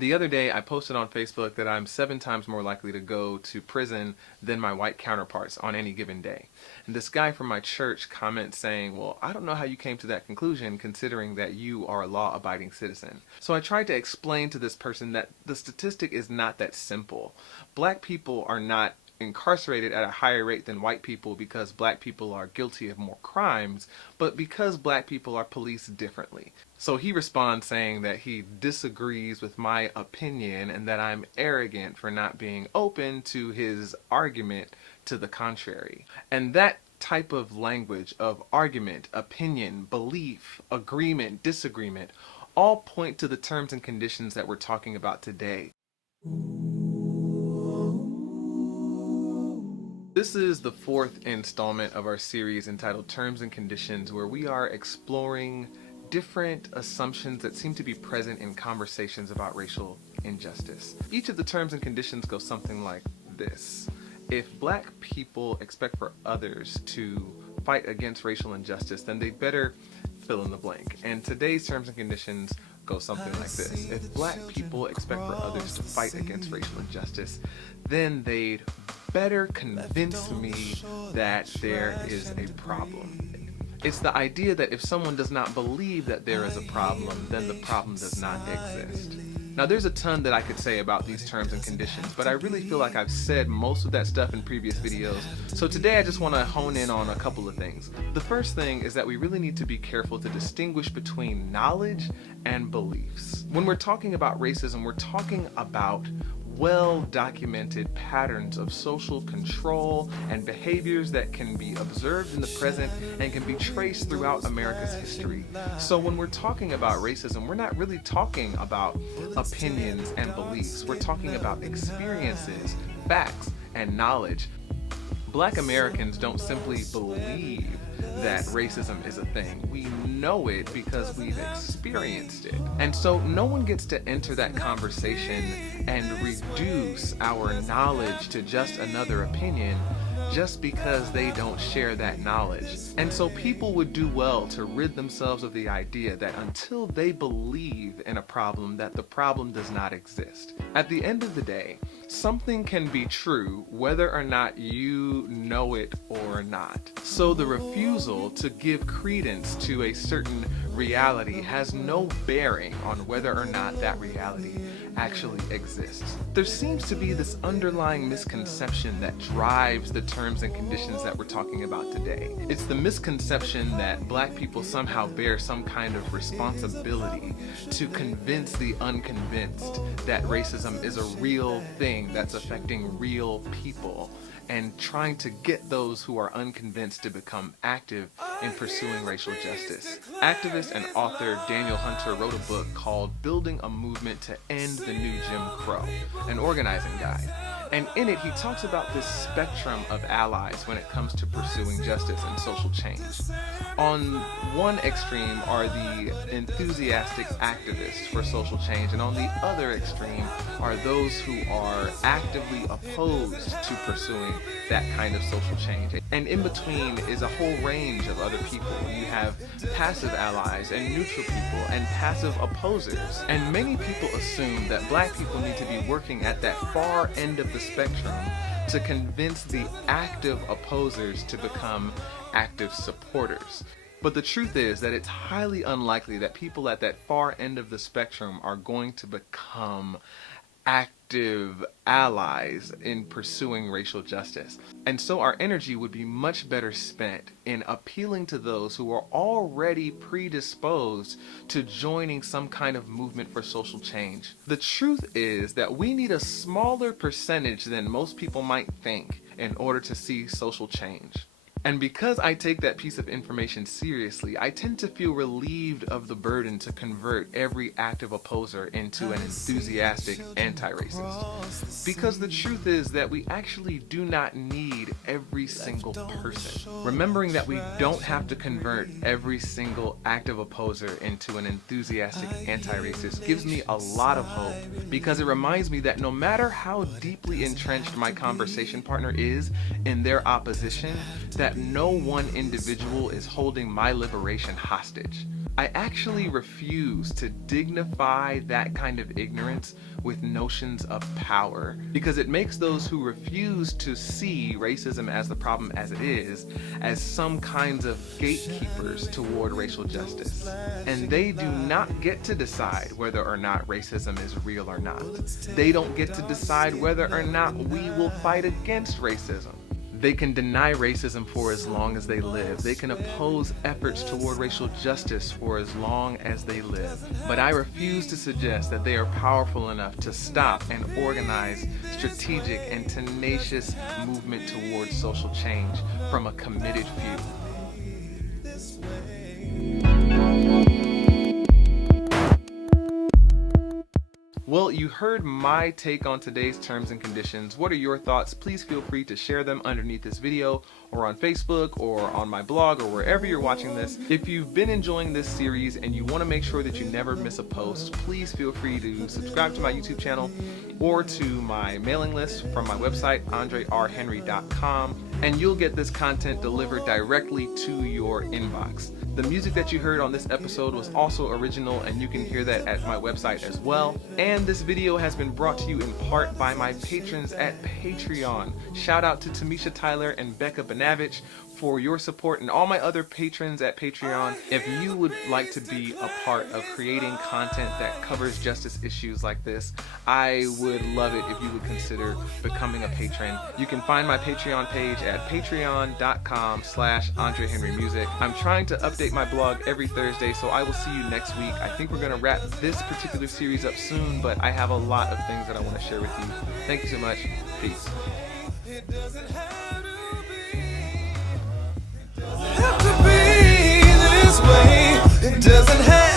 The other day I posted on Facebook that I'm 7 times more likely to go to prison than my white counterparts on any given day. And this guy from my church comments saying, well, I don't know how you came to that conclusion considering that you are a law-abiding citizen. So I tried to explain to this person that the statistic is not that simple. Black people are not incarcerated at a higher rate than white people because black people are guilty of more crimes, but because black people are policed differently. So he responds saying that he disagrees with my opinion and that I'm arrogant for not being open to his argument to the contrary. And that type of language of argument, opinion, belief, agreement, disagreement, all point to the terms and conditions that we're talking about today. This is the 4th installment of our series entitled Terms and Conditions, where we are exploring different assumptions that seem to be present in conversations about racial injustice. Each of the terms and conditions goes something like this. If black people expect for others to fight against racial injustice, then they better fill in the blank. And today's terms and conditions go something like this. If black people expect for others to fight against racial injustice, then they'd better convince me that there is a problem. It's the idea that if someone does not believe that there is a problem, then the problem does not exist. Now, there's a ton that I could say about these terms and conditions, but I really feel like I've said most of that stuff in previous videos, so today I just want to hone in on a couple of things. The first thing is that we really need to be careful to distinguish between knowledge and beliefs. When we're talking about racism, we're talking about well-documented patterns of social control and behaviors that can be observed in the present and can be traced throughout America's history. So when we're talking about racism, we're not really talking about opinions and beliefs. We're talking about experiences, facts, and knowledge. Black Americans don't simply believe that racism is a thing. We know it because we've experienced it. And so no one gets to enter that conversation and reduce our knowledge to just another opinion just because they don't share that knowledge. And so people would do well to rid themselves of the idea that until they believe in a problem, that the problem does not exist. At the end of the day, something can be true whether or not you know it or not. So the refusal to give credence to a certain reality has no bearing on whether or not that reality actually exists. There seems to be this underlying misconception that drives the terms and conditions that we're talking about today. It's the misconception that black people somehow bear some kind of responsibility to convince the unconvinced that racism is a real thing that's affecting real people, and trying to get those who are unconvinced to become active in pursuing racial justice. Activist and author Daniel Hunter wrote a book called Building a Movement to End the New Jim Crow, an organizing guide. And in it, he talks about this spectrum of allies when it comes to pursuing justice and social change. On one extreme are the enthusiastic activists for social change, and on the other extreme are those who are actively opposed to pursuing that kind of social change. And in between is a whole range of other people. You have passive allies and neutral people and passive opposers. And many people assume that black people need to be working at that far end of the spectrum to convince the active opposers to become active supporters. But the truth is that it's highly unlikely that people at that far end of the spectrum are going to become active allies in pursuing racial justice. And so our energy would be much better spent in appealing to those who are already predisposed to joining some kind of movement for social change. The truth is that we need a smaller percentage than most people might think in order to see social change. And because I take that piece of information seriously, I tend to feel relieved of the burden to convert every active opposer into an enthusiastic anti-racist. Because the truth is that we actually do not need every single person. Remembering that we don't have to convert every single active opposer into an enthusiastic anti-racist gives me a lot of hope, because it reminds me that no matter how deeply entrenched my conversation partner is in their opposition, that no one individual is holding my liberation hostage. I actually refuse to dignify that kind of ignorance with notions of power, because it makes those who refuse to see racism as the problem as it is, as some kinds of gatekeepers toward racial justice. And they do not get to decide whether or not racism is real or not. They don't get to decide whether or not we will fight against racism. They can deny racism for as long as they live. They can oppose efforts toward racial justice for as long as they live. But I refuse to suggest that they are powerful enough to stop and organize strategic and tenacious movement towards social change from a committed few. Well, you heard my take on today's terms and conditions. What are your thoughts? Please feel free to share them underneath this video, or on Facebook, or on my blog, or wherever you're watching this. If you've been enjoying this series and you want to make sure that you never miss a post, please feel free to subscribe to my YouTube channel or to my mailing list from my website, AndreHenry.com, and you'll get this content delivered directly to your inbox. The music that you heard on this episode was also original, and you can hear that at my website as well. And this video has been brought to you in part by my patrons at Patreon. Shout out to Tamisha Tyler and Becca Benavich for your support, and all my other patrons at Patreon. If you would like to be a part of creating content that covers justice issues like this, I would love it if you would consider becoming a patron. You can find my Patreon page at patreon.com/AndreHenryMusic. I'm trying to update my blog every Thursday, so I will see you next week. I think we're going to wrap this particular series up soon, but I have a lot of things that I want to share with you. Thank you so much. Peace. It doesn't have